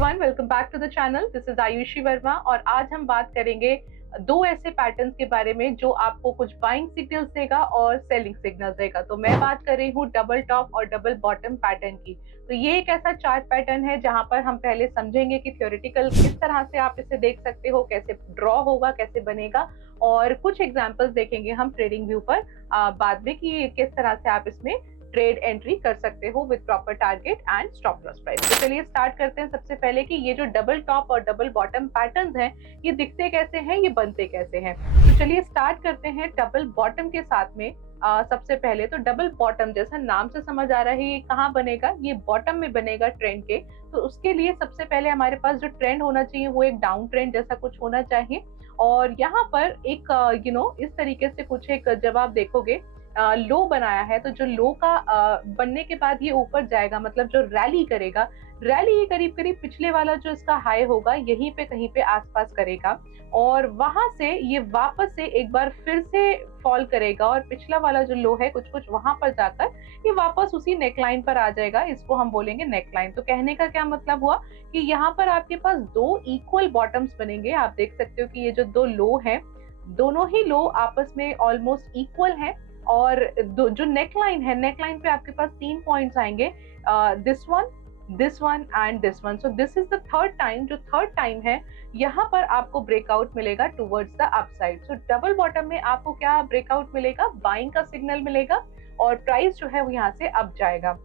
Everyone, welcome back to the channel. This is Ayushi Verma और आज हम बात करेंगे दो ऐसे पैटर्न्स के बारे में जो आपको कुछ बाइंग सिग्नल्स देगा और सेलिंग सिग्नल्स देगा। तो मैं बात कर रही हूँ डबल टॉप और डबल बॉटम पैटर्न की। तो ये एक ऐसा चार्ट पैटर्न है जहां पर हम पहले समझेंगे कि थ्योरेटिकल किस तरह से आप इसे देख सकते हो, कैसे ड्रॉ होगा, कैसे बनेगा, और कुछ एग्जांपल्स देखेंगे हम ट्रेडिंग व्यू पर बाद में कि किस तरह से आप इसमें ट्रेड एंट्री कर सकते हो with proper target and stop loss price. तो चलिए स्टार्ट करते हैं सबसे पहले कि ये जो डबल टॉप और डबल बॉटम पैटर्न्स हैं, ये दिखते कैसे हैं, ये बनते कैसे हैं। तो चलिए स्टार्ट करते हैं डबल बॉटम के साथ में। सबसे पहले तो डबल बॉटम जैसा नाम से समझ आ रहा है, ये कहाँ बनेगा, ये बॉटम में बनेगा ट्रेंड के। तो उसके लिए सबसे पहले हमारे पास जो ट्रेंड होना चाहिए वो एक डाउन ट्रेंड जैसा कुछ होना चाहिए। और यहाँ पर एक इस तरीके से कुछ एक जब आप देखोगे लो बनाया है, तो जो लो का बनने के बाद ये ऊपर जाएगा, मतलब जो रैली करेगा, रैली ये करीब करीब पिछले वाला जो इसका हाई होगा यहीं पे कहीं पे आसपास करेगा, और वहां से ये वापस से एक बार फिर से फॉल करेगा और पिछला वाला जो लो है कुछ कुछ वहां पर जाकर ये वापस उसी नेकलाइन पर आ जाएगा। इसको हम बोलेंगे नेकलाइन। तो कहने का क्या मतलब हुआ कि यहाँ पर आपके पास दो इक्वल बॉटम्स बनेंगे। आप देख सकते हो कि ये जो दो लो हैं, दोनों ही लो आपस में ऑलमोस्ट इक्वल हैं, और जो नेकलाइन है, नेकलाइन पे आपके पास 3 पॉइंट्स आएंगे, this one and this one. So this is the third time. जो थर्ड टाइम है यहाँ पर आपको ब्रेकआउट मिलेगा towards the upside. So double bottom में आपको क्या ब्रेकआउट मिलेगा, बाइंग का सिग्नल मिलेगा और प्राइस जो है वो यहाँ से अप जाएगा।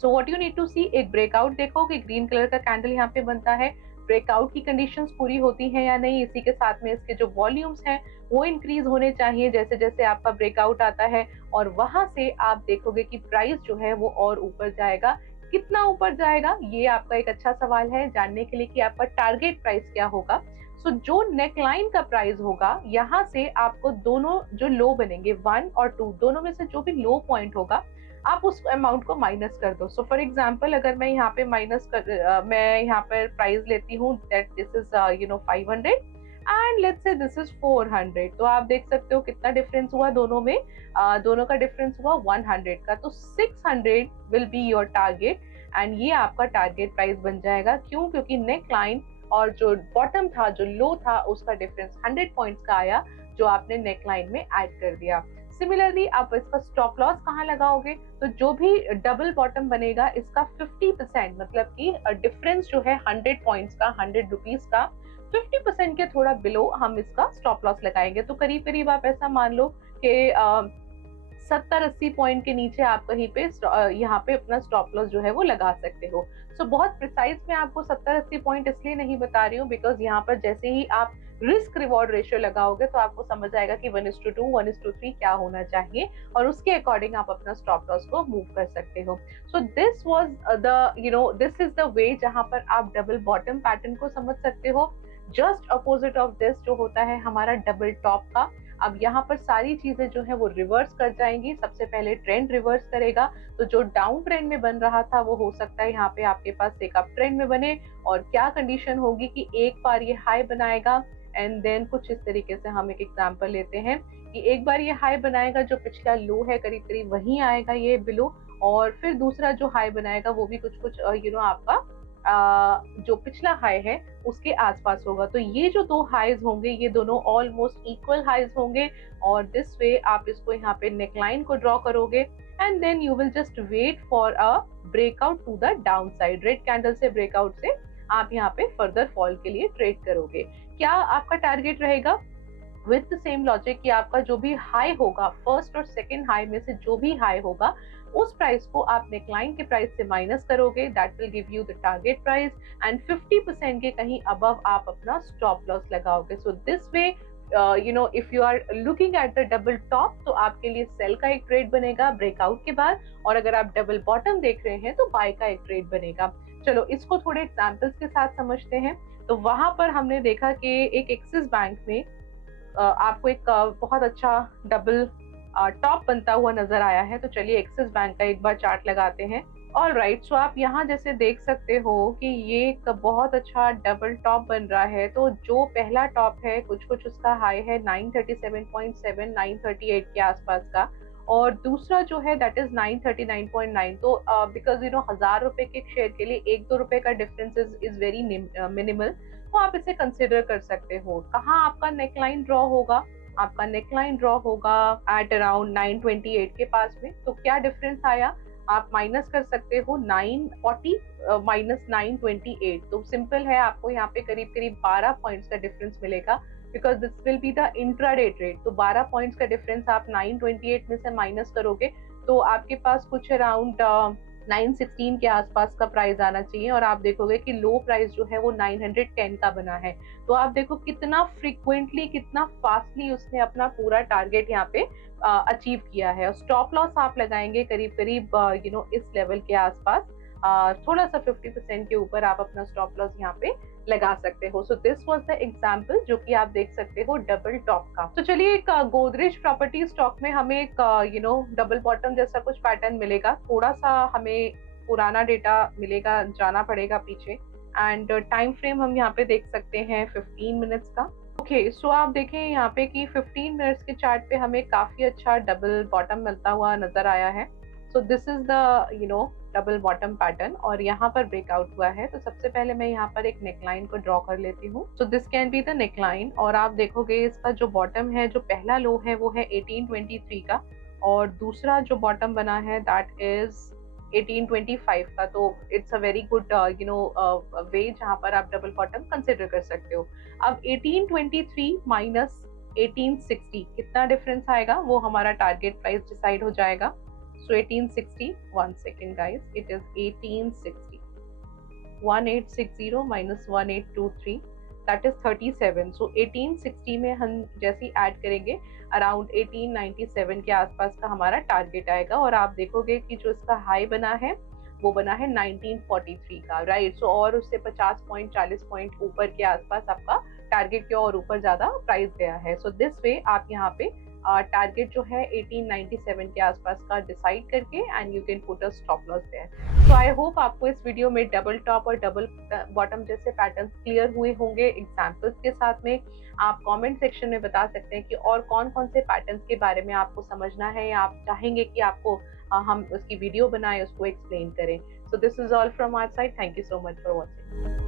So what you need to see, एक ब्रेकआउट देखो कि ग्रीन कलर का कैंडल यहाँ पे बनता है, ब्रेकआउट की कंडीशंस पूरी होती हैं या नहीं। इसी के साथ में इसके जो वॉल्यूम्स हैं वो इंक्रीज होने चाहिए जैसे जैसे आपका ब्रेकआउट आता है, और वहां से आप देखोगे कि प्राइस जो है वो और ऊपर जाएगा। कितना ऊपर जाएगा ये आपका एक अच्छा सवाल है जानने के लिए कि आपका टारगेट प्राइस क्या होगा। सो जो नेकलाइन का प्राइस होगा, यहाँ से आपको दोनों जो लो बनेंगे 1 और 2, दोनों में से जो भी लो पॉइंट होगा आप उस अमाउंट को माइनस कर दो। सो फॉर एग्जांपल अगर मैं यहाँ पे मैं यहाँ पर प्राइस लेती हूँ that this is 500 and let's say this is 400, तो आप देख सकते हो कितना डिफरेंस हुआ दोनों में। दोनों का डिफरेंस हुआ 100 का। तो 600 will be your target and ये आपका टारगेट प्राइस बन जाएगा। क्यों? क्योंकि नेक लाइन और जो बॉटम था, जो लो था, उसका डिफरेंस 100 पॉइंट्स का आया जो आपने नेक लाइन में ऐड कर दिया। सिमिलरली आप इसका स्टॉप लॉस कहाँ लगाओगे, तो जो भी डबल बॉटम बनेगा इसका 50%, मतलब कि डिफरेंस जो है 100 पॉइंट्स का, 100 रुपीज का 50% के थोड़ा बिलो हम इसका स्टॉप लॉस लगाएंगे। तो करीब करीब आप ऐसा मान लो कि 70-80 पॉइंट के नीचे आप कहीं पे यहाँ पे अपना स्टॉप लॉस जो है वो लगा सकते हो। सो बहुत प्रिसाइज मैं आपको 70-80 पॉइंट इसलिए नहीं बता रही हूँ बिकॉज यहाँ पर जैसे ही आप रिस्क रिवॉर्ड रेशियो लगाओगे तो आपको समझ आएगा कि 1:2, 1:3 क्या होना चाहिए, और उसके अकॉर्डिंग आप अपना स्टॉप लॉस को मूव कर सकते हो। So this was this is the way जहां पर आप डबल बॉटम पैटर्न को समझ सकते हो। जस्ट अपोजिट ऑफ दिस जो होता है हमारा डबल टॉप का। अब यहाँ पर सारी चीजें जो है वो रिवर्स कर जाएंगी। सबसे पहले ट्रेंड रिवर्स करेगा, तो जो डाउन ट्रेंड में बन रहा था वो हो सकता है यहाँ पे आपके पास एक अप ट्रेंड में बने, और क्या कंडीशन होगी कि एक बार ये हाई बनाएगा एंड देन कुछ इस तरीके से हम एक एग्जांपल लेते हैं कि एक बार ये हाई बनाएगा, जो पिछला लो है करीब करीब वहीं आएगा ये बिलो, और फिर दूसरा जो हाई बनाएगा वो भी कुछ कुछ आपका जो पिछला हाई है उसके आसपास होगा। तो ये जो दो हाईज होंगे ये दोनों ऑलमोस्ट इक्वल हाईज होंगे, और दिस वे आप इसको यहाँ पे नेकलाइन को ड्रॉ करोगे and then you will just wait for a breakout to the down side. Red candle से ब्रेकआउट से आप यहाँ पे फर्दर फॉल के लिए ट्रेड करोगे। क्या आपका टारगेट रहेगा? विद द सेम लॉजिक कि आपका जो भी हाई होगा, फर्स्ट और सेकंड हाई में से जो भी हाई होगा उस प्राइस को आप नेकलाइन के प्राइस से माइनस करोगे, that will give you the target price, and 50% के कहीं अबव आप अपना स्टॉप लॉस लगाओगे। So this way if you are looking at the double top तो आपके लिए सेल का एक ट्रेड बनेगा ब्रेकआउट के बाद, और अगर आप डबल बॉटम देख रहे हैं तो बाय का एक ट्रेड बनेगा। चलो इसको थोड़े एग्जांपल्स के साथ समझते हैं। तो वहां पर हमने देखा कि एक एक्सिस बैंक में आपको एक बहुत अच्छा डबल टॉप बनता हुआ नजर आया है। तो चलिए एक्सिस बैंक का एक बार चार्ट लगाते हैं। ऑल राइट, सो आप यहाँ जैसे देख सकते हो कि ये एक बहुत अच्छा डबल टॉप बन रहा है। तो जो पहला टॉप है कुछ कुछ उसका हाई है 937.7, 938 के आसपास का, और दूसरा जो है दैट इज 939.9। तो बिकॉज 1000 रुपए के शेयर के लिए 1-2 रुपए का डिफरेंस इज वेरी मिनिमल, तो आप इसे कंसिडर कर सकते हो। कहाँ आपका नेकलाइन ड्रॉ होगा? आपका नेकलाइन ड्रॉ होगा एट अराउंड 928 के पास में। तो क्या डिफरेंस आया? आप माइनस कर सकते हो 940 माइनस 928। तो सिंपल है, आपको यहाँ पे करीब करीब 12 पॉइंट्स का डिफरेंस मिलेगा, because this will be the intraday trade. तो 12 पॉइंट्स का डिफरेंस आप 928 में से माइनस करोगे तो आपके पास कुछ अराउंड 916 के आसपास का प्राइस आना चाहिए, और आप देखोगे कि लो प्राइस जो है वो 910 का बना है। तो आप देखो कितना फ्रिक्वेंटली, कितना फास्टली उसने अपना पूरा टारगेट यहाँ पे अचीव किया है। और स्टॉप लॉस आप लगाएंगे करीब करीब इस लेवल के आसपास, थोड़ा सा 50% के ऊपर आप अपना स्टॉप लॉस यहाँ पे लगा सकते हो। So this was the example जो कि आप देख सकते हो डबल टॉप का। तो चलिए, एक गोदरेज प्रॉपर्टी स्टॉक में हमें एक डबल बॉटम जैसा कुछ पैटर्न मिलेगा। थोड़ा सा हमें पुराना डेटा मिलेगा, जाना पड़ेगा पीछे, एंड टाइम फ्रेम हम यहाँ पे देख सकते हैं 15 मिनट्स का। ओके, सो आप देखें यहाँ पे कि 15 मिनट्स के चार्ट पे हमें काफी अच्छा डबल बॉटम मिलता हुआ नजर आया है। सो this is the double bottom pattern, और यहाँ पर ब्रेकआउट हुआ है। तो सबसे पहले मैं यहाँ पर एक नेकलाइन को ड्रॉ कर लेती हूँ। So this can be the neckline, और आप देखोगे इसका जो बॉटम है, जो पहला लो है वो है 1823 का, और दूसरा जो बॉटम बना है दैट इज 1825 का। तो it's a very good way जहाँ पर आप डबल बॉटम कंसिडर कर सकते हो। अब 1823 माइनस 1860 कितना डिफरेंस आएगा, वो हमारा टारगेट प्राइस डिसाइड हो जाएगा। So 1860, 1 second guys, it is 1860. 1860 minus 1823, that is 37. So 1860 में हम जैसे ऐड करेंगे अराउंड 1897 के आसपास का हमारा टारगेट आएगा। और आप देखोगे कि जो इसका हाई बना है वो बना है 1943 का, राइट। सो और उससे 50 पॉइंट 40 पॉइंट ऊपर के आसपास आपका टारगेट के और ऊपर ज्यादा प्राइस गया है। सो दिस वे आप यहाँ पे टारगेट जो है 1897 के आसपास का डिसाइड करके and you can put a stop loss there. So I hope आपको इस वीडियो में डबल टॉप और डबल बॉटम जैसे पैटर्न्स क्लियर हुए होंगे एग्जांपल्स के साथ में। आप कमेंट सेक्शन में बता सकते हैं कि और कौन कौन से पैटर्न्स के बारे में आपको समझना है, या आप चाहेंगे कि आपको हम उसकी वीडियो बनाएं, उसको एक्सप्लेन करें। So this is all from our side. Thank you so much for watching.